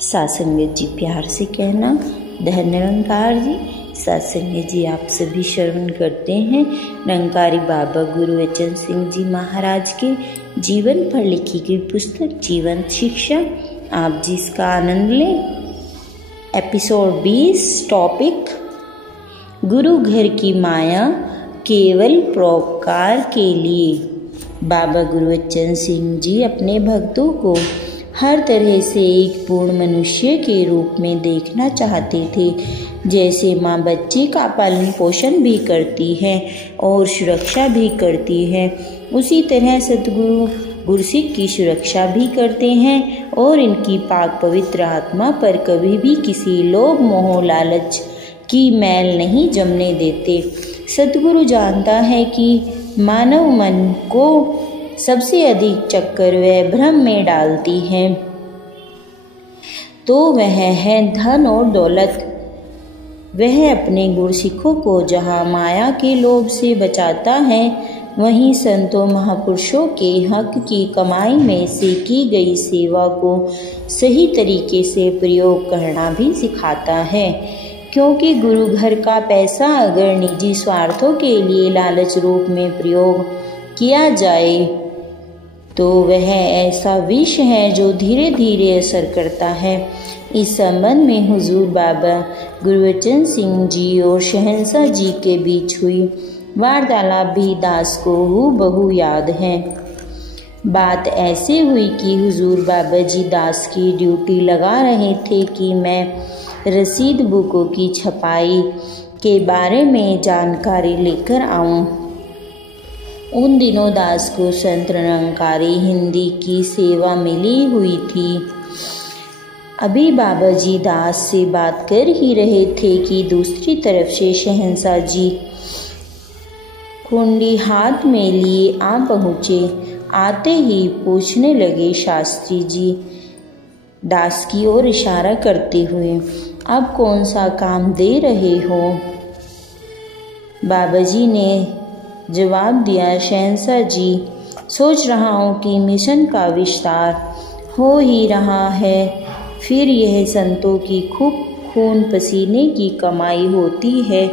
सत्संगत जी प्यार से कहना। धन निरंकार जी। सत्संगत जी आप सभी श्रवण करते हैं निरंकारी बाबा गुरु वचन सिंह जी महाराज के जीवन पर लिखी गई पुस्तक जीवन शिक्षा। आप जी इसका आनंद लें। एपिसोड 20। टॉपिक गुरु घर की माया केवल परोपकार के लिए। बाबा गुरु वचन सिंह जी अपने भक्तों को हर तरह से एक पूर्ण मनुष्य के रूप में देखना चाहते थे। जैसे माँ बच्चे का पालन पोषण भी करती है और सुरक्षा भी करती है, उसी तरह सतगुरु गुरसिक की सुरक्षा भी करते हैं और इनकी पाक पवित्र आत्मा पर कभी भी किसी लोभ मोह लालच की मैल नहीं जमने देते। सतगुरु जानता है कि मानव मन को सबसे अधिक चक्कर वह भ्रम में डालती है तो वह है धन और दौलत। वह अपने गुरसिखों को जहाँ माया के लोभ से बचाता है, वहीं संतों महापुरुषों के हक की कमाई में से की गई सेवा को सही तरीके से प्रयोग करना भी सिखाता है। क्योंकि गुरु घर का पैसा अगर निजी स्वार्थों के लिए लालच रूप में प्रयोग किया जाए तो वह ऐसा विष है जो धीरे धीरे असर करता है। इस संबंध में हुजूर बाबा गुरुवचन सिंह जी और शहंशाह जी के बीच हुई वार्तालाप भी दास को हूबहू याद है। बात ऐसे हुई कि हुजूर बाबा जी दास की ड्यूटी लगा रहे थे कि मैं रसीद बुकों की छपाई के बारे में जानकारी लेकर आऊं। उन दिनों दास को संत निरंकारी हिंदी की सेवा मिली हुई थी। अभी बाबा जी दास से बात कर ही रहे थे कि दूसरी तरफ से शहंशाह जी कुंडी हाथ में लिए आ पहुँचे। आते ही पूछने लगे शास्त्री जी दास की ओर इशारा करते हुए, अब कौन सा काम दे रहे हो? बाबा जी ने जवाब दिया, शहंशाह जी सोच रहा हूँ कि मिशन का विस्तार हो ही रहा है, फिर यह संतों की खूब खून पसीने की कमाई होती है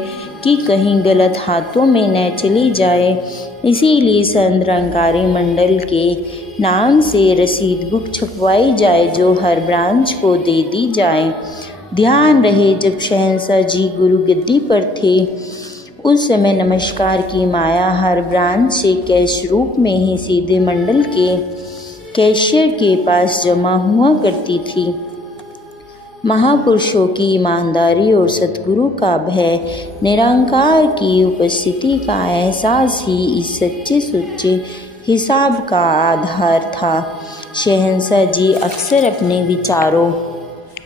कि कहीं गलत हाथों में न चली जाए। इसीलिए संत निरंकारी मंडल के नाम से रसीद बुक छपवाई जाए जो हर ब्रांच को दे दी जाए। ध्यान रहे जब शहंशाह जी गुरु गद्दी पर थे उस समय नमस्कार की माया हर ब्रांच से कैश रूप में ही सीधे मंडल के कैशियर के पास जमा हुआ करती थी। महापुरुषों की ईमानदारी और सतगुरु का भय, निरंकार की उपस्थिति का एहसास ही इस सच्चे सुच्चे हिसाब का आधार था। शहंशाह जी अक्सर अपने विचारों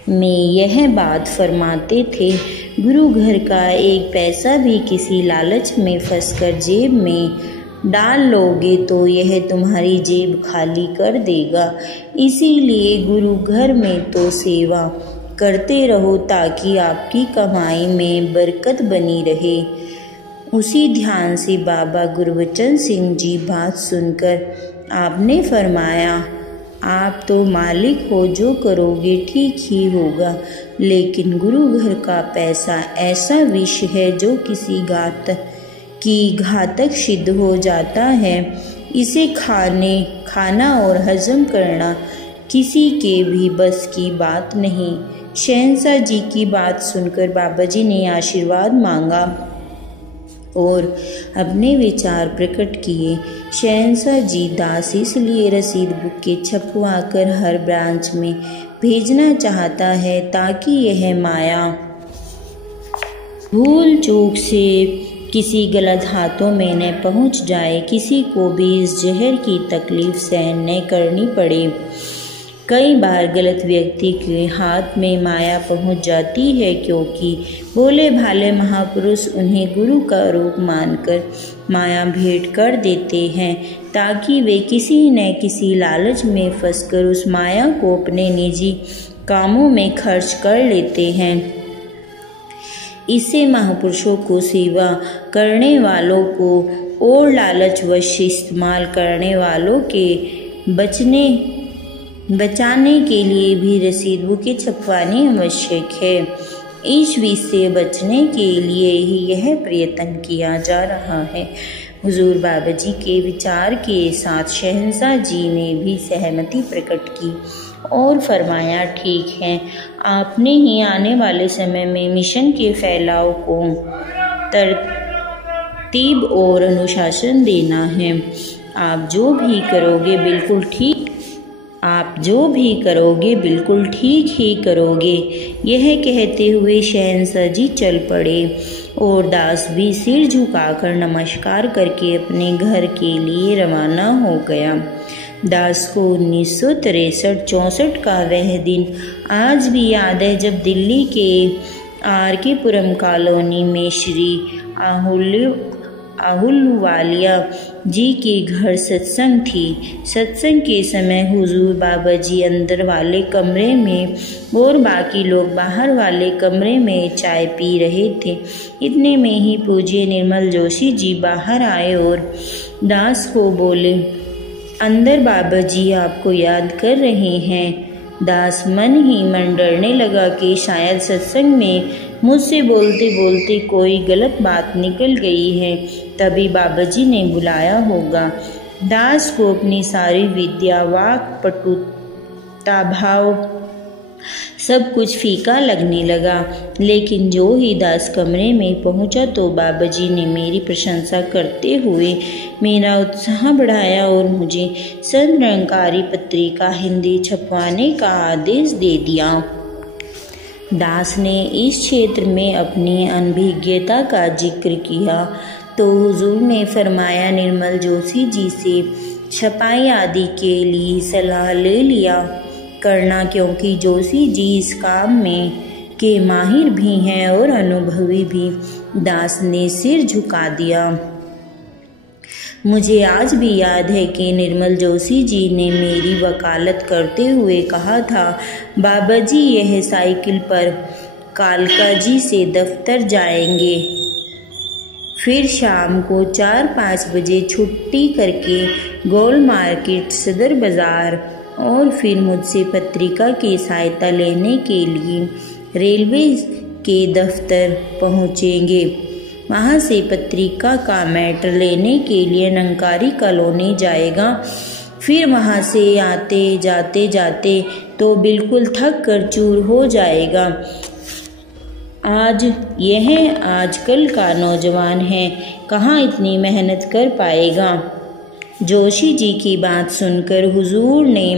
में यह बात फरमाते थे, गुरु घर का एक पैसा भी किसी लालच में फंसकर जेब में डाल लोगे तो यह तुम्हारी जेब खाली कर देगा। इसीलिए गुरु घर में तो सेवा करते रहो ताकि आपकी कमाई में बरकत बनी रहे। उसी ध्यान से बाबा गुरुवचन सिंह जी बात सुनकर आपने फरमाया, आप तो मालिक हो, जो करोगे ठीक ही होगा, लेकिन गुरु घर का पैसा ऐसा विष है जो किसी घातक सिद्ध हो जाता है। इसे खाना और हजम करना किसी के भी बस की बात नहीं। शहंशाह जी की बात सुनकर बाबा जी ने आशीर्वाद मांगा और अपने विचार प्रकट किए। शहंशाह जी दास इसलिए रसीद बुक के छपवा कर हर ब्रांच में भेजना चाहता है ताकि यह माया भूल चूक से किसी गलत हाथों में न पहुंच जाए, किसी को भी इस जहर की तकलीफ सहन न करनी पड़े। कई बार गलत व्यक्ति के हाथ में माया पहुंच जाती है क्योंकि भोले भाले महापुरुष उन्हें गुरु का रूप मानकर माया भेंट कर देते हैं ताकि वे किसी न किसी लालच में फंसकर उस माया को अपने निजी कामों में खर्च कर लेते हैं। इससे महापुरुषों को सेवा करने वालों को और लालचवश इस्तेमाल करने वालों के बचने बचाने के लिए भी रसीद बुकें छपवानी आवश्यक है। इस विष से बचने के लिए ही यह प्रयत्न किया जा रहा है। हुजूर बाबा जी के विचार के साथ शहंशाह जी ने भी सहमति प्रकट की और फरमाया, ठीक है, आपने ही आने वाले समय में मिशन के फैलाव को तरतीब और अनुशासन देना है। आप जो भी करोगे बिल्कुल ठीक ही करोगे। यह कहते हुए शहंशाह जी चल पड़े और दास भी सिर झुकाकर नमस्कार करके अपने घर के लिए रवाना हो गया। दास को 1963-64 का वह दिन आज भी याद है जब दिल्ली के RK पुरम कॉलोनी में श्री आहलूवालिया जी के घर सत्संग थी। सत्संग के समय हुजूर बाबा जी अंदर वाले कमरे में और बाकी लोग बाहर वाले कमरे में चाय पी रहे थे। इतने में ही पूज्य निर्मल जोशी जी बाहर आए और दास को बोले, अंदर बाबा जी आपको याद कर रहे हैं। दास मन ही मन डरने लगा कि शायद सत्संग में मुझसे बोलते बोलते कोई गलत बात निकल गई है, तभी बाबा जी ने बुलाया होगा। दास को अपनी सारी विद्या, वाक पटुता, भाव सब कुछ फीका लगने लगा। लेकिन जो ही दास कमरे में पहुंचा तो बाबा जी ने मेरी प्रशंसा करते हुए मेरा उत्साह बढ़ाया और मुझे संरंकारी पत्रिका हिंदी छपवाने का आदेश दे दिया। दास ने इस क्षेत्र में अपनी अनभिज्ञता का जिक्र किया तो हुजूर ने फरमाया, निर्मल जोशी जी से छपाई आदि के लिए सलाह ले लिया करना, क्योंकि जोशी जी इस काम में के माहिर भी हैं और अनुभवी भी। दास ने सिर झुका दिया। मुझे आज भी याद है कि निर्मल जोशी जी ने मेरी वकालत करते हुए कहा था, बाबा जी यह साइकिल पर कालका जी से दफ्तर जाएंगे, फिर शाम को 4-5 बजे छुट्टी करके गोल मार्केट, सदर बाजार और फिर मुझसे पत्रिका की सहायता लेने के लिए रेलवे के दफ्तर पहुंचेंगे। वहां से पत्रिका का मैटर लेने के लिए नंकारी कॉलोनी जाएगा। फिर वहां से जाते तो बिल्कुल थक कर चूर हो जाएगा। यह आजकल का नौजवान है, कहाँ इतनी मेहनत कर पाएगा। जोशी जी की बात सुनकर हुजूर ने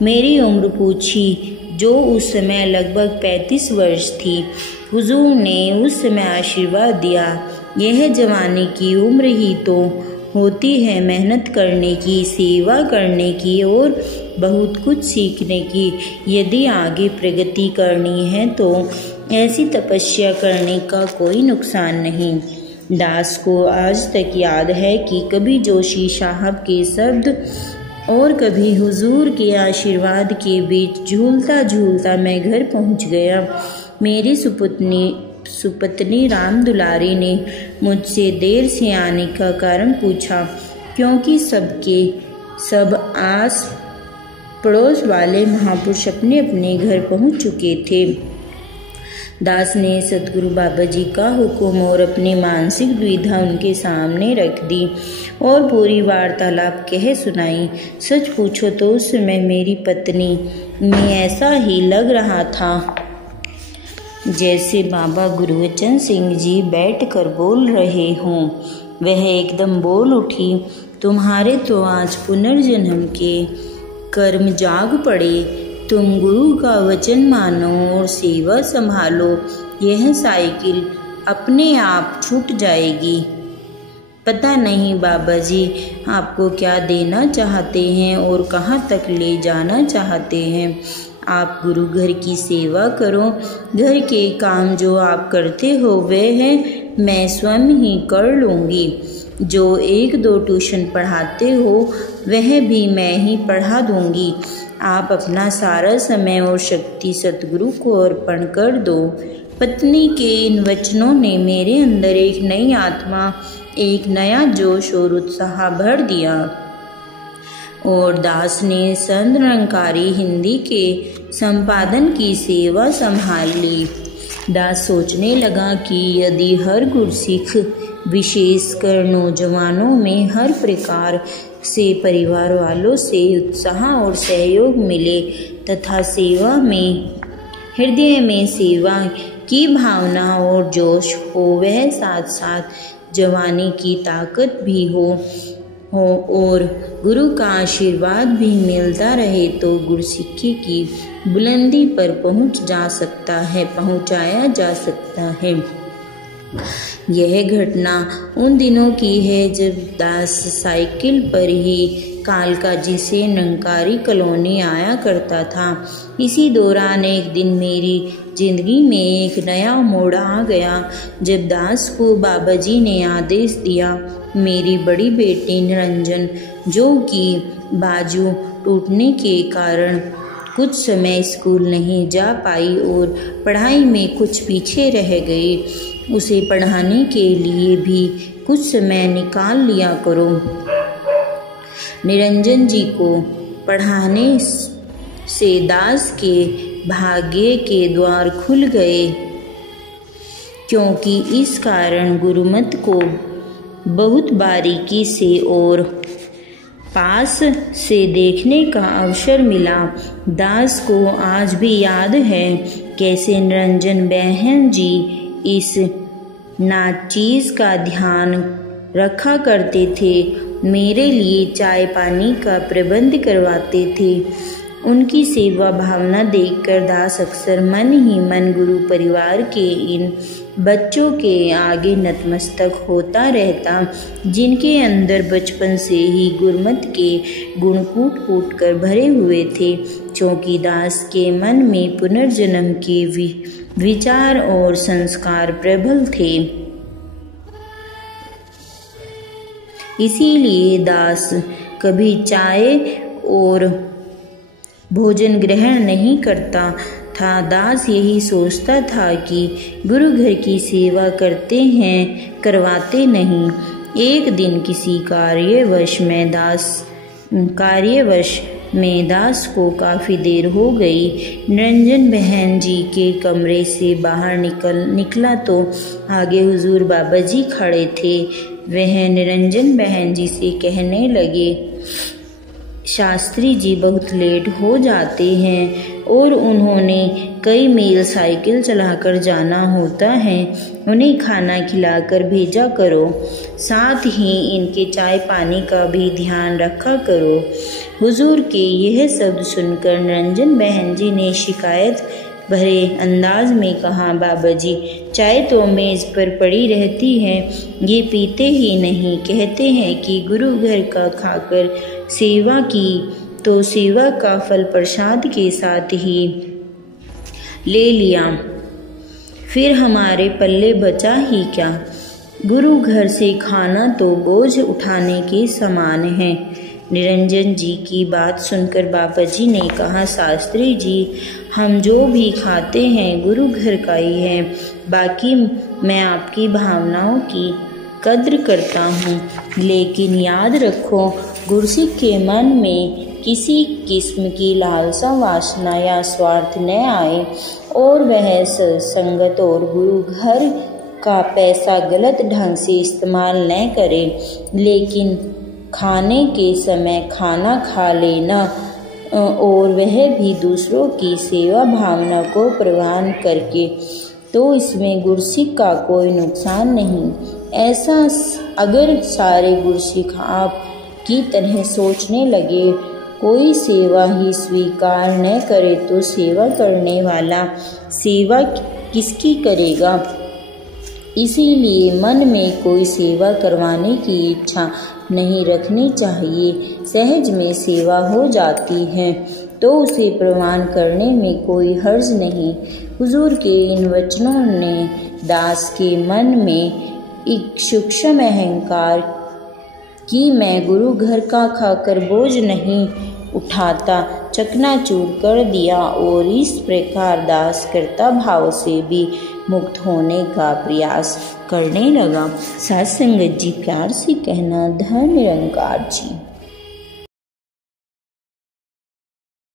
मेरी उम्र पूछी, जो उस समय लगभग 35 वर्ष थी। हुजूर ने उस समय आशीर्वाद दिया, यह जवानी की उम्र ही तो होती है मेहनत करने की, सेवा करने की और बहुत कुछ सीखने की। यदि आगे प्रगति करनी है तो ऐसी तपस्या करने का कोई नुकसान नहीं। दास को आज तक याद है कि कभी जोशी साहब के शब्द और कभी हुजूर के आशीर्वाद के बीच झूलता झूलता मैं घर पहुंच गया। मेरी सुपत्नी राम दुलारी ने मुझसे देर से आने का कारण पूछा, क्योंकि सब आस पड़ोस वाले महापुरुष अपने अपने घर पहुंच चुके थे। दास ने सतगुरु बाबा जी का हुक्म और अपनी मानसिक दुविधा उनके सामने रख दी और पूरी वार्तालाप कह सुनाई। सच पूछो तो उस समय मेरी पत्नी में ऐसा ही लग रहा था जैसे बाबा गुरबचन सिंह जी बैठकर बोल रहे हों। वह एकदम बोल उठी, तुम्हारे तो आज पुनर्जन्म के कर्म जाग पड़े। तुम गुरु का वचन मानो और सेवा संभालो, यह साइकिल अपने आप छूट जाएगी। पता नहीं बाबा जी आपको क्या देना चाहते हैं और कहाँ तक ले जाना चाहते हैं। आप गुरु घर की सेवा करो, घर के काम जो आप करते हो वह मैं स्वयं ही कर लूँगी। जो 1-2 ट्यूशन पढ़ाते हो वह भी मैं ही पढ़ा दूँगी। आप अपना सारा समय और शक्ति सतगुरु को अर्पण कर दो। पत्नी के इन वचनों ने मेरे अंदर एक नई आत्मा, एक नया जोश और उत्साह भर दिया। और दास ने संत निरंकारी हिंदी के संपादन की सेवा संभाल ली। दास सोचने लगा कि यदि हर गुरसिख, विशेषकर नौजवानों में हर प्रकार से परिवार वालों से उत्साह और सहयोग मिले तथा सेवा में हृदय में सेवा की भावना और जोश हो, वह साथ साथ जवानी की ताकत भी हो और गुरु का आशीर्वाद भी मिलता रहे तो गुरसिक्खी की बुलंदी पर पहुंचाया जा सकता है। यह घटना उन दिनों की है जब दास साइकिल पर ही कालकाजी से निरंकारी कॉलोनी आया करता था। इसी दौरान एक दिन मेरी जिंदगी में एक नया मोड़ आ गया जब दास को बाबा जी ने आदेश दिया। मेरी बड़ी बेटी निरंजन, जो कि बाजू टूटने के कारण कुछ समय स्कूल नहीं जा पाई और पढ़ाई में कुछ पीछे रह गई, उसे पढ़ाने के लिए भी कुछ समय निकाल लिया करो। निरंजन जी को पढ़ाने से दास के भाग्य के द्वार खुल गए, क्योंकि इस कारण गुरुमत को बहुत बारीकी से और पास से देखने का अवसर मिला। दास को आज भी याद है कैसे निरंजन बहन जी इस नाचीज का ध्यान रखा करते थे, मेरे लिए चाय पानी का प्रबंध करवाते थे। उनकी सेवा भावना देखकर दास अक्सर मन ही मन गुरु परिवार के इन बच्चों के आगे नतमस्तक होता रहता, जिनके अंदर बचपन से ही गुरमत के गुण कूट कूट कर भरे हुए थे। क्योंकि दास के मन में पुनर्जन्म के विचार और संस्कार प्रबल थे, इसीलिए दास कभी चाय और भोजन ग्रहण नहीं करता था। दास यही सोचता था कि गुरु घर की सेवा करवाते नहीं। एक दिन किसी कार्यवश में दास को काफ़ी देर हो गई। निरंजन बहन जी के कमरे से बाहर निकला तो आगे हुजूर बाबा जी खड़े थे। वह निरंजन बहन जी से कहने लगे, शास्त्री जी बहुत लेट हो जाते हैं और उन्होंने कई मील साइकिल चलाकर जाना होता है, उन्हें खाना खिलाकर भेजा करो, साथ ही इनके चाय पानी का भी ध्यान रखा करो। हुजूर के यह शब्द सुनकर निरंजन बहन जी ने शिकायत भरे अंदाज में कहा, बाबा जी चाय तो मेज पर पड़ी रहती है, ये पीते ही नहीं। कहते हैं कि गुरु घर का खाकर सेवा की तो सेवा का फल प्रसाद के साथ ही ले लिया, फिर हमारे पल्ले बचा ही क्या। गुरु घर से खाना तो बोझ उठाने के समान है। निरंजन जी की बात सुनकर बाबा जी ने कहा, शास्त्री जी हम जो भी खाते हैं गुरु घर का ही है, बाकी मैं आपकी भावनाओं की कद्र करता हूँ, लेकिन याद रखो गुरसिख के मन में किसी किस्म की लालसा, वासना या स्वार्थ न आए और वह संगत और गुरु घर का पैसा गलत ढंग से इस्तेमाल न करे, लेकिन खाने के समय खाना खा लेना और वह भी दूसरों की सेवा भावना को प्रवान करके, तो इसमें गुरसिख का कोई नुकसान नहीं। ऐसा अगर सारे गुरसिख आप की तरह सोचने लगे, कोई सेवा ही स्वीकार न करे तो सेवा करने वाला सेवा किसकी करेगा। इसीलिए मन में कोई सेवा करवाने की इच्छा नहीं रखनी चाहिए। सहज में सेवा हो जाती है तो उसे प्रवान करने में कोई हर्ज नहीं। हुजूर के इन वचनों ने दास के मन में एक सूक्ष्म अहंकार कि मैं गुरु घर का खाकर बोझ नहीं उठाता चकनाचूर कर दिया और इस प्रकार दास कर्ता भाव से भी मुक्त होने का प्रयास करने लगा। साथ संगत जी प्यार से कहना, धन निरंकार जी।